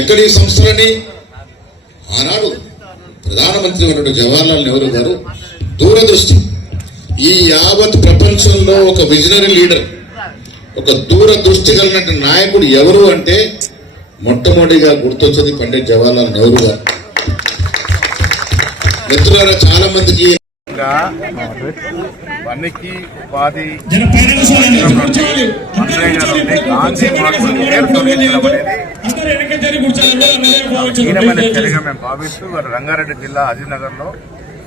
ఎక్కడ ఈ సంస్థలని ఆనాడు ప్రధానమంత్రి ఉన్నటువంటి జవహర్లాల్ నెహ్రూ గారు దూరదృష్టి, ఈ యావత్ ప్రపంచంలో ఒక విజనరీ లీడర్, ఒక దూరదృష్టి కలిగిన నాయకుడు ఎవరు అంటే మొట్టమొదటిగా గుర్తొచ్చేది పండిట్ జవహర్లాల్ నెహ్రూ గారు. మిత్రులారా, చాలా మందికి వనికి ఉపాధి హీనమైన చర్యగా మేము భావిస్తూ రంగారెడ్డి జిల్లా అజీనగర్ లో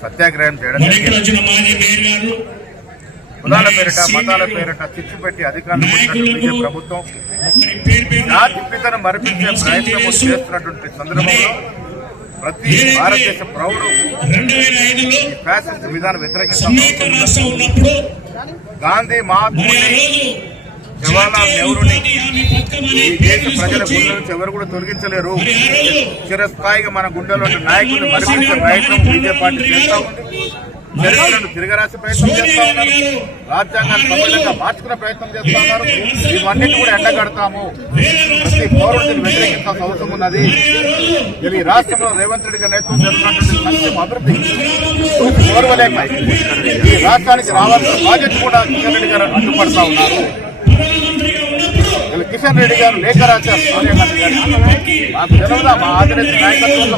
సత్యాగ్రహం చేయడం జరిగింది. కులాల పేరిట మతాల పేరిట చిచ్చు పెట్టి అధికారులు బీజేపీ ప్రభుత్వం జాతి పితను మరిపించే ప్రయత్నం చేస్తున్నటువంటి సందర్భంలో ప్రతి భారతదేశ ప్రౌఢు ఫ్యాసిస్ట్ విధానం వ్యతిరేకించారు. గాంధీ, మహాత్ముని, జవహర్లాల్ నెహ్రూని ఈ దేశ ప్రజల గుండెల నుంచి ఎవరు కూడా తొలగించలేరు. చిరస్థాయిగా మన గుండెలో నాయకులను మరిపించే ప్రయత్నం బీజేపీ పార్టీ చేస్తా ఉంది. చరిత్రను తిరగరాసే ప్రయత్నం చేస్తా ఉన్నారు. రాజ్యాంగాన్ని సభ్యులంగా మార్చుకునే ప్రయత్నం చేస్తా ఉన్నారు. ఇవన్నిటి కూడా ఎండగడతాము. ప్రతి పౌరుడిని వ్యతిరేకించాల్సిన అవసరం ఉన్నది. ఈ రాష్ట్రంలో రేవంత్ రెడ్డి గారి నేతృత్వం జరుగుతున్నటువంటి సంక్షేమ అభివృద్ధి ఓర్వలేక ఈ రాష్ట్రానికి రావాల్సిన బాధ్యత కూడా కిషన్ రెడ్డి గారు అడ్డుపడతా ఉన్నారు. కిషన్ రెడ్డి గారు లేఖ రాశారు సోనియా గాంధీ గారు. మాకు తెలియదా మా ఆదరించిన నాయకత్వంలో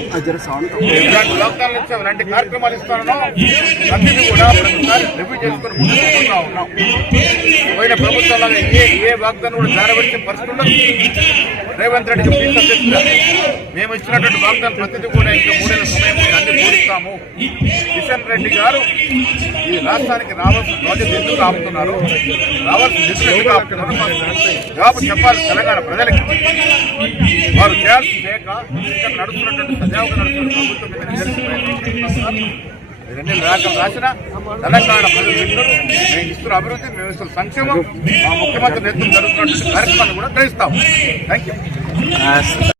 ఇలాంటి లోకాల నుంచి ఇలాంటి కార్యక్రమాలు ఇస్తానో అన్నింటినీ కూడా ప్రతిసారి రివ్యూ చేసుకుని ముందుకుంటా ఉన్నాం. పోయిన ప్రభుత్వాల ఏ వాగ్దానం కూడా జారవలసిన పరిస్థితుల్లో రేవంత్ రెడ్డికి ప్లీజ్ అధ్యక్షుడు మేము ఇచ్చినటువంటి వాగ్దానం ప్రతిదీ కూడా ఇంకా 3 నెలల సమయం అన్ని పూరిస్తాము. కిషన్ రెడ్డి గారు ఈ రాష్ట్రానికి రావాల్సిన ప్రాజెక్ట్ ఎందుకు ఆపుతున్నారు, రావాల్సిన నిధులు ఎందుకు ఆపుతున్నారు, జవాబు చెప్పాలి తెలంగాణ ప్రజలకి. వారు చేయాల్సి లేక ఇక్కడ నడుస్తున్నటువంటి సజావుగా నడుస్తున్న ప్రభుత్వం మీద 2 వ్యాఖ్యలు రాసిన తెలంగాణ ప్రజలు ఇద్దరు మేము ఇస్తున్న అభివృద్ధి, మేము ఇస్తున్న సంక్షేమం, మా ముఖ్యమంత్రి నేతృత్వం జరుగుతున్నటువంటి కార్యక్రమాన్ని కూడా గ్రహిస్తాము. Thank you.